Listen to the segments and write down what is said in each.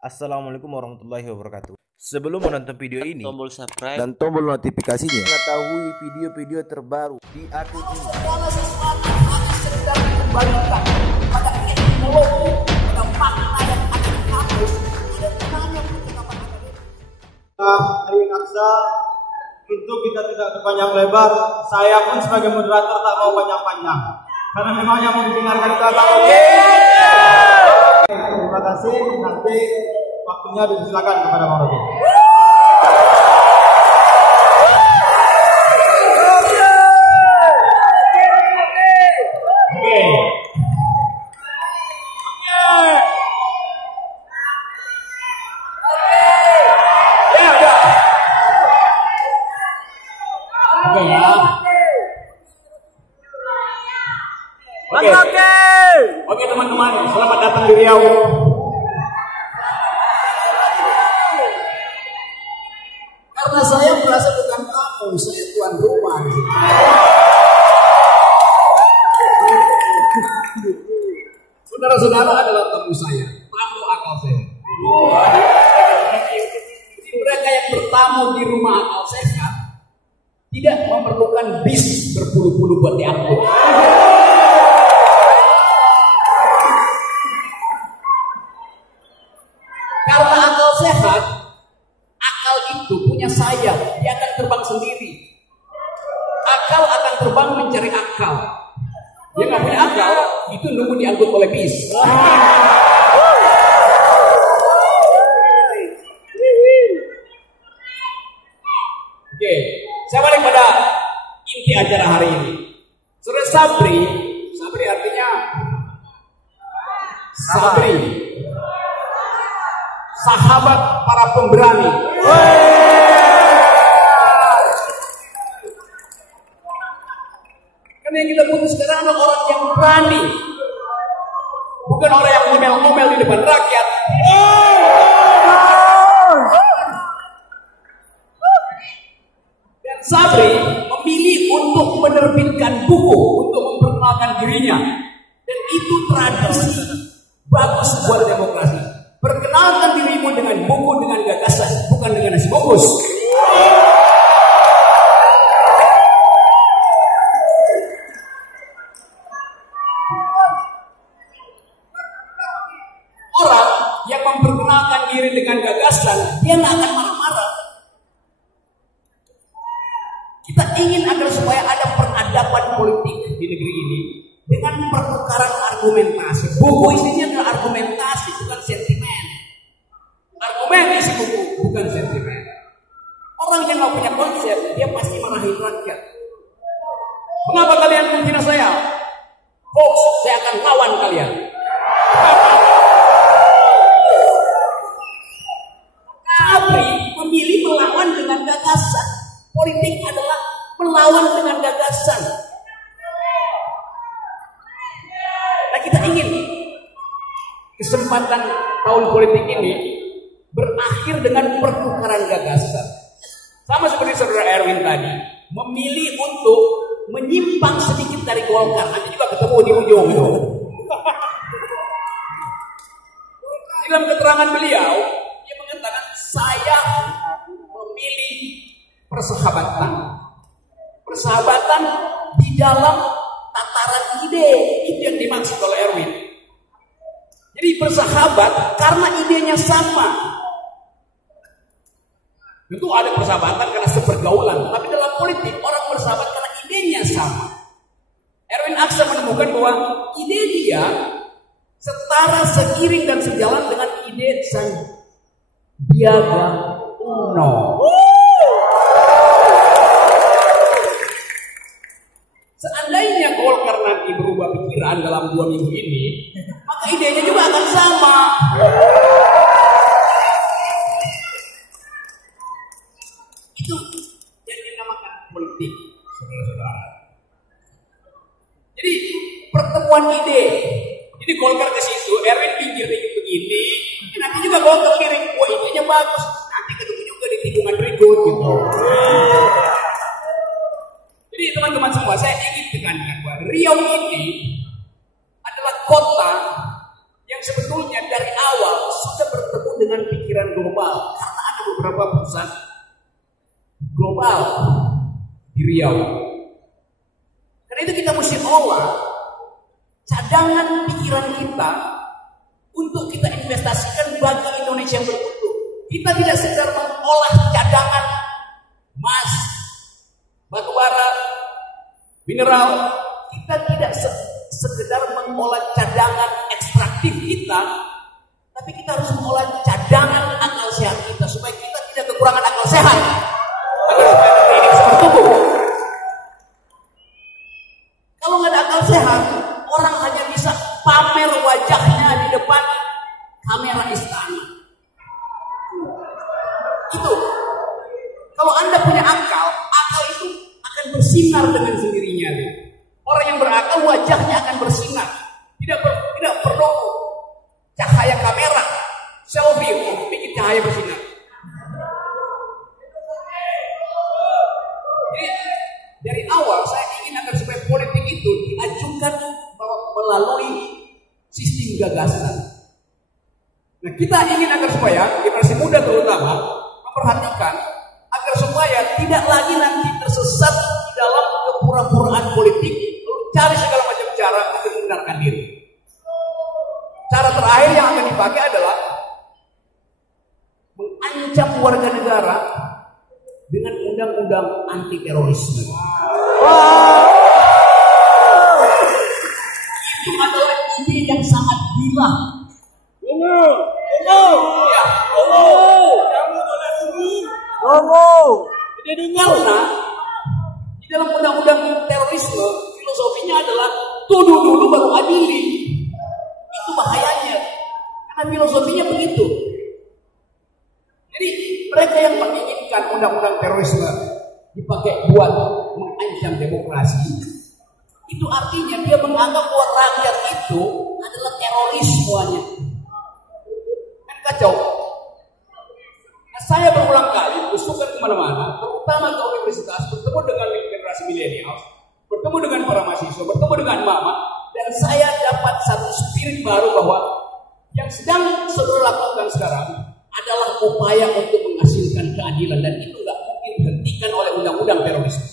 Assalamualaikum warahmatullahi wabarakatuh. Sebelum menonton video ini, tombol subscribe dan tombol notifikasinya, mengetahui video-video terbaru di akun ini. Segala sesuatu harus sedang dikembalikan pada etimologi, pada makna yang ada di kamus, ada gunanya percakapan akademik. Hari Aksa, itu kita tidak berpanjang lebar. Saya pun sebagai moderator tak mau panjang-panjang, karena memang yang mau didengarkan itu apa? Terima kasih. Nanti waktunya disilakan kepada Bang Robi. Oke teman-teman, selamat datang di Riau. Karena saya merasa bukan tamu, saya tuan rumah. Saudara-saudara adalah tamu saya, tamu akal sehat. Mereka yang bertamu di rumah akal sehat tidak memerlukan bis berpuluh-puluh buat diangkut. Karena akal sehat, akal itu punya sayap, dia akan terbang sendiri. Akal akan terbang mencari akal. Dia nggak punya akal, itu nunggu diangkut oleh bis. Oke, saya balik pada inti acara hari ini. Saudara Sabri artinya Sabri, sahabat para pemberani. Karena yang kita butuh sekarang adalah orang yang berani, bukan orang yang ngomel-ngomel di depan rakyat. Dan Sabri memilih untuk menerbitkan buku untuk memperkenalkan dirinya, dan itu tradisi bagus buat demokrasi. Perkenalkan dirimu dengan buku, dengan gagasan, bukan dengan nasi bungkus. Orang yang memperkenalkan diri dengan gagasan, dia nggak akan marah-marah. Kita ingin agar supaya ada peradaban politik di negeri ini dengan pertukaran argumentasi. Buku isinya adalah argumentasi, bukan sentimen. Argumen isi buku, bukan sentimen. Orang yang nggak punya konsep, dia pasti marahin rakyat. Mengapa kalian menghina saya? Hoax, saya akan lawan kalian. Sabri memilih melawan dengan gagasan. Politik adalah melawan dengan gagasan. Nah, kita ingin kesempatan tahun politik ini berakhir dengan pertukaran gagasan. Sama seperti saudara Erwin tadi, memilih untuk menyimpang sedikit dari Golkar. Nanti juga ketemu di ujung itu. Dalam keterangan beliau, dia mengatakan saya memilih persahabatan. Persahabatan di dalam tataran ide, itu yang dimaksud oleh Erwin. Jadi bersahabat karena idenya sama. Tentu ada persahabatan karena sepergaulan, tapi dalam politik orang bersahabat karena idenya sama. Erwin Aksa menemukan bahwa ide dia setara, seiring dan sejalan dengan ide Sandiaga Uno. Seandainya Golkar nanti berubah pikiran dalam 2 minggu ini, maka idenya juga akan sama. Itu yang dinamakan politik, saudara-saudara. Jadi pertemuan ide. Jadi Golkar ke situ, Erwin pinggir-pinggir begini, nanti juga Golkar kirim, wah idenya bagus, nanti ketemu juga di tikungan berikut gitu. Jadi teman-teman semua, saya ingin tekankan bahwa Riau ini adalah kota yang sebetulnya dari awal sudah bertemu dengan dengan pikiran global karena ada beberapa pusat global di Riau. Karena itu kita mesti olah cadangan pikiran kita untuk kita investasikan bagi Indonesia yang bertumbuh. Kita tidak sekedar mengolah cadangan emas, batu bara, mineral. Kita tidak sekedar mengolah cadangan ekstraktif kita, tapi kita harus mengolah cadangan akal sehat kita supaya kita tidak kekurangan akal sehat. Agar supaya negeri ini bisa bertumbuh. Kalau nggak ada akal sehat, orang hanya bisa pamer wajahnya di depan kamera istana. Itu. Kalau Anda punya akal itu akan bersinar dengan sendirinya. Orang yang berakal wajahnya akan bersinar. Tidak perlu cahaya kamera, selfie bikin cahaya bersinar. Jadi dari awal saya ingin agar supaya politik itu diajukan melalui sistem gagasan. Nah, kita ingin agar supaya generasi muda terutama memperhatikan agar supaya tidak lagi nanti tersesat di dalam kepura-puraan politik, lalu cari segala macam cara untuk membenarkan diri. Cara terakhir yang akan dipakai adalah mengancam warga negara dengan undang-undang anti terorisme. Itu adalah ide yang sangat gila. Karena di dalam undang-undang terorisme filosofinya adalah tuduh dulu baru adili. Itu bahayanya. Karena filosofinya begitu. Jadi mereka yang menginginkan undang-undang terorisme dipakai buat mengancam demokrasi, itu artinya dia menganggap bahwa rakyat itu adalah teroris semuanya. Kan kacau. Nah, saya berulang kali usulkan kemana-mana, terutama ke universitas, bertemu dengan generasi milenial, bertemu dengan para mahasiswa, bertemu dengan mama, dan saya dapat satu spirit baru bahwa yang sedang saudara lakukan sekarang adalah upaya untuk menghasilkan keadilan, dan itu nggak mungkin dihentikan oleh undang-undang terorisme.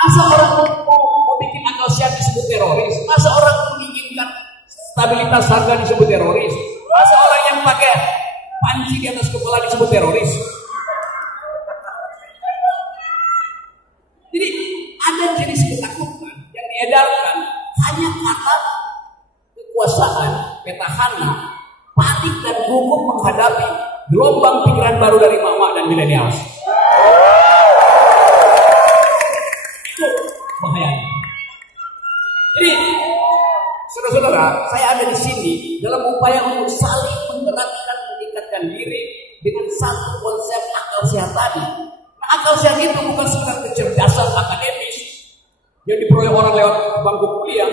Masa orang mau bikin akal sehat disebut teroris? Masa orang menginginkan stabilitas harga disebut teroris? Masa orang yang pakai panci di atas kepala disebut teroris? Jadi ada jenis ketakutan yang diedarkan hanya karena kekuasaan, petahana, panik dan gugup menghadapi gelombang pikiran baru dari mama dan milenial. Itu bahayanya. Jadi, saudara-saudara, saya ada di sini dalam upaya untuk saling menggerakkan, meningkatkan diri dengan satu konsep akal sehat tadi. Nah, akal sehat itu bukan sekedar kecerdasan akademis yang diperoleh orang lewat bangku kuliah.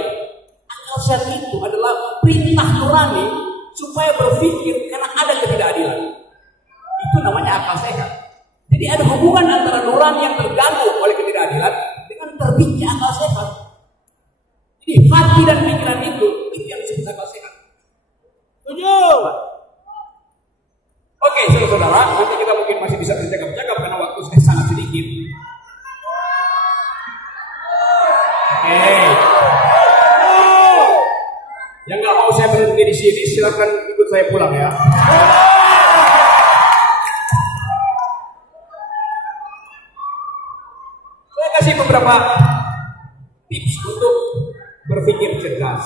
Akal sehat itu adalah perintah nurani supaya berpikir karena ada ketidakadilan. Itu namanya akal sehat. Jadi ada hubungan antara nurani yang terganggu oleh ketidakadilan dengan terbitnya akal sehat. Jadi hati dan pikiran itu yang disebut akal sehat. Setuju? Oke, saudara-saudara, nanti kita mungkin masih bisa bercakap-cakap karena waktu sudah sangat sedikit. Oke. Yang nggak mau saya berhenti di sini, silakan ikut saya pulang ya. Saya kasih beberapa tips untuk berpikir cerdas.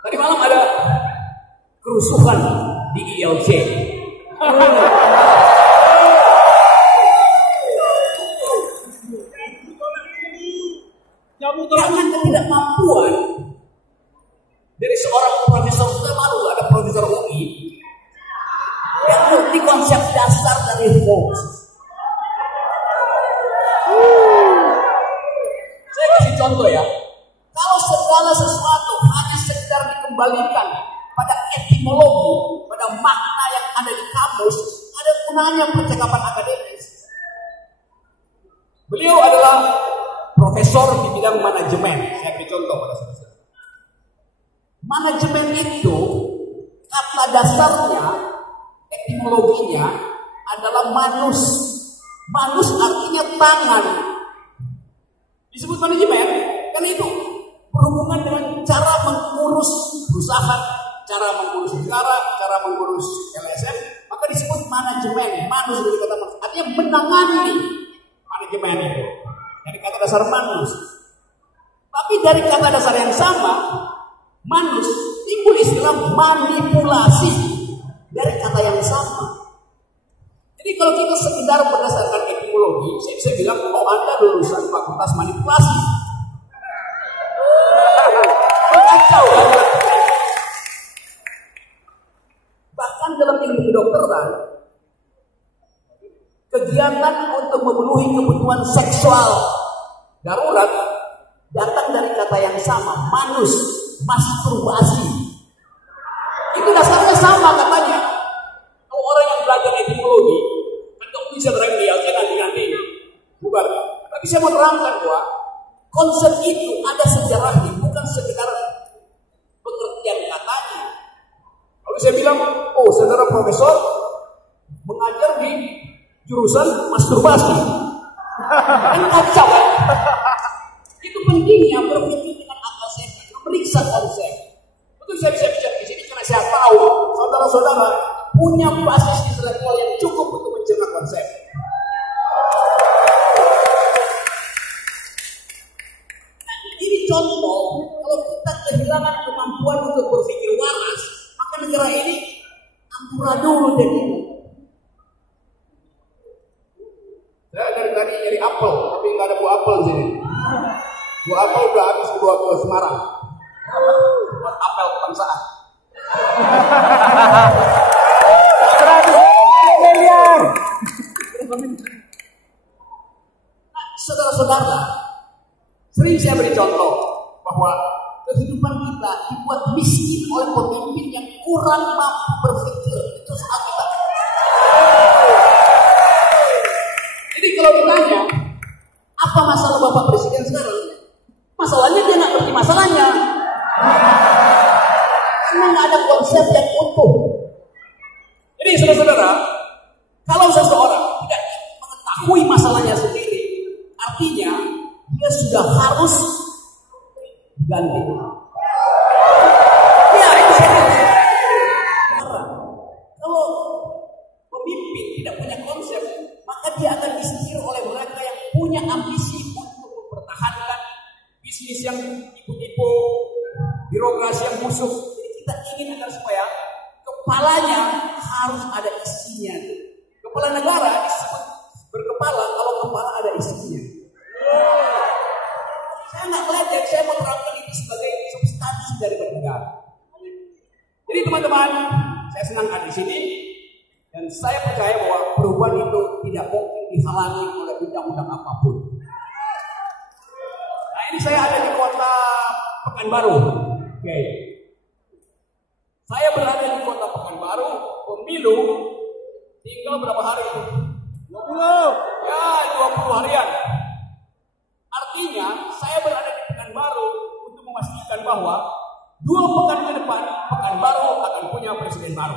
Tadi malam ada kerusuhan di ILC. Karena ketidakmampuan dari seorang profesor, sudah malu ada profesor UI yang ngerti konsep dasar dari hoax. Saya kasih contoh ya, kalau segala sesuatu hanya sekedar dikembalikan pada etimologi, pada makna yang ada di kamus, ada gunanya percakapan akademis. Beliau adalah profesor di bidang manajemen. Saya beri contoh pada saudara. Manajemen itu kata dasarnya, etimologinya adalah manus. Manus artinya tangan. Disebut manajemen karena itu berhubungan dengan cara mengurus perusahaan, cara mengurus negara, cara mengurus LSM, maka disebut manajemen. Manus dari kata manus, artinya menangani manajemen itu. Dari kata dasar manus. Tapi dari kata dasar yang sama, manus, timbul istilah manipulasi dari kata yang sama. Jadi kalau kita sekedar berdasarkan etimologi, saya bisa bilang, oh Anda lulusan fakultas manipulasi. Kacau kan? Bahkan dalam ilmu kedokteran, kegiatan untuk memenuhi kebutuhan seksual darurat datang dari kata yang sama, manus, masturbasi. Itu dasarnya sama katanya. Kalau orang yang belajar etimologi, kan bisa remedialnya nanti. Bukan. Tapi saya mau terangkan bahwa konsep itu ada sejarahnya, bukan sekedar pengertian katanya. Lalu saya bilang, oh saudara profesor mengajar di jurusan masturbasi. Kan kacau kan? Itu pentingnya berpikir dengan akal sehat, memeriksa konsep. Itu saya bisa bicara di sini karena saya tahu saudara-saudara punya basis intelektual yang cukup untuk mencerna konsep. Nah, ini contoh kalau kita kehilangan kemampuan untuk berpikir waras, maka negara ini amburadul jadi. Saya dari tadi nyari apel, tapi nggak ada buah apel di sini. Buah apel udah habis buah Semarang. Buat apel kebangsaan. 100 miliar. Nah, saudara-saudara, sering saya beri contoh bahwa kehidupan kita dibuat miskin oleh pemimpin yang kurang mampu berpikir. Itu soal kita. Jadi kalau ditanya, apa masalah Bapak Presiden sekarang? Masalahnya dia nggak ngerti masalahnya. Karena nggak ada konsep yang utuh. Jadi saudara-saudara, kalau seseorang tidak mengetahui masalahnya sendiri, artinya dia sudah harus diganti. Ya, itu saya. Kalau pemimpin tidak punya konsep, maka dia akan disetir oleh mereka yang punya ambisi untuk mempertahankan bisnis yang tipu-tipu, birokrasi yang busuk. Jadi kita ingin agar supaya kepalanya harus ada isinya. Kepala negara disebut berkepala kalau kepala ada isinya. Saya nggak melihat, saya mau terangkan itu sebagai substansi dari bernegara. Jadi teman-teman, saya senang ada di sini. Dan saya percaya bahwa perubahan itu tidak mungkin dihalangi oleh undang-undang apapun. Nah ini saya ada di kota Pekanbaru. Oke. Saya berada di kota Pekanbaru, pemilu tinggal berapa hari? 20. Ya, 20 harian. Artinya saya berada di Pekanbaru untuk memastikan bahwa 2 pekan ke depan Pekanbaru akan punya presiden baru.